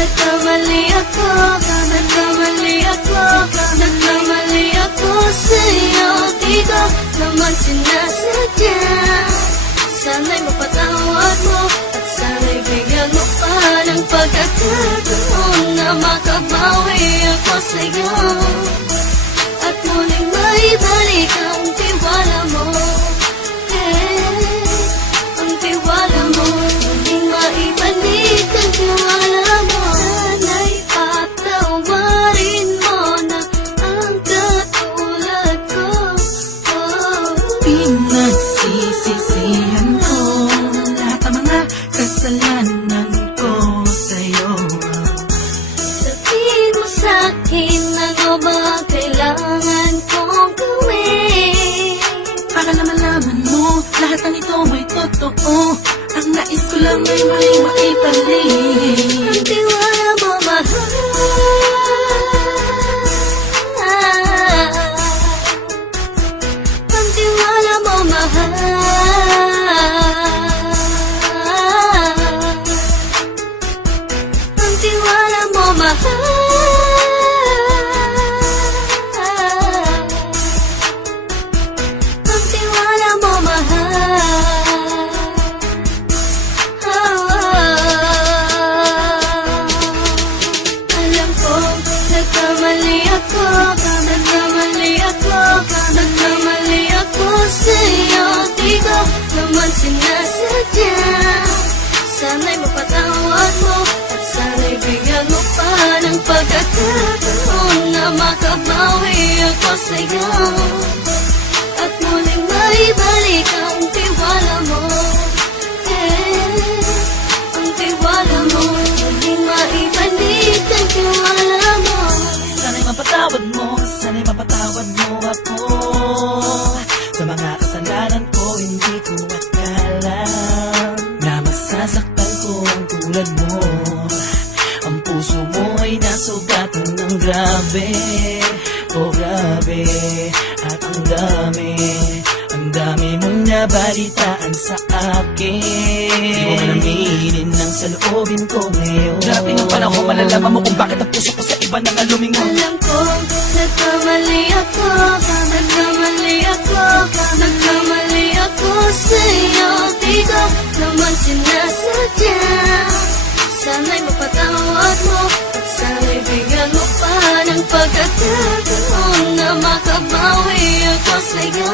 nagkamali ako, nagkamali ako, nagkamali ako sa'yo. Di ko naman sinasadya. Sana'y mapatawad mo at sana'y bigyan mo pa ng pagkakataon na makabawi ako sa'yo at muling maibalik ang tiwala mo. Ang tiwala mo, muling maibalik ang tiwala mo. Sana'y patawarin mo na ang katulad ko. Pinagsisisihan ko lahat ng mga kasalanan ko sa'yo. Sabihin mo sa'kin ano ba kailangan kong gawin Para na malaman mo lahat ng ito ay totoo. Ang nais ko lang ay may maibalik ang tiwala mo, mahal. Ang tiwala mo, mahal. Ang tiwala mo, mahal. Ang tiwala mo, mahal. Alam ko, nagkamali ako, nagkamali ako, nagkamali ako sa'yo. Di ko naman sinasadya. Sana'y mapatawad mo at sana'y bigyan mo pa ng pagkakataon na makabawi ako sa'yo at muling maibalik ang tiwala mo. Ang tiwala mo, muling maibalik ang tiwala mo. Sana'y mapatawad mo, sana'y mapatawad mo ako sa mga kasalanan ko. Hindi ko akala na masasaktan ko ang tulad mo. Ang puso mo ay nasugatan ng grabe, oh grabe. At ang dami mong nabalitaan sa akin. Di mo man aminin ng saloobin ko ngayon. Grabe ng panahon, malalaman mo kung bakit ang puso ko sa iba nang alumingon. Alam ko, nagkamali ako, nagkamali ako, nagkamali ako sa'yo. Di ko naman sinasadya. Sana'y mapatawad mo at sana'y bigyan mo pa ng pagkakataon na makabawi ako sa'yo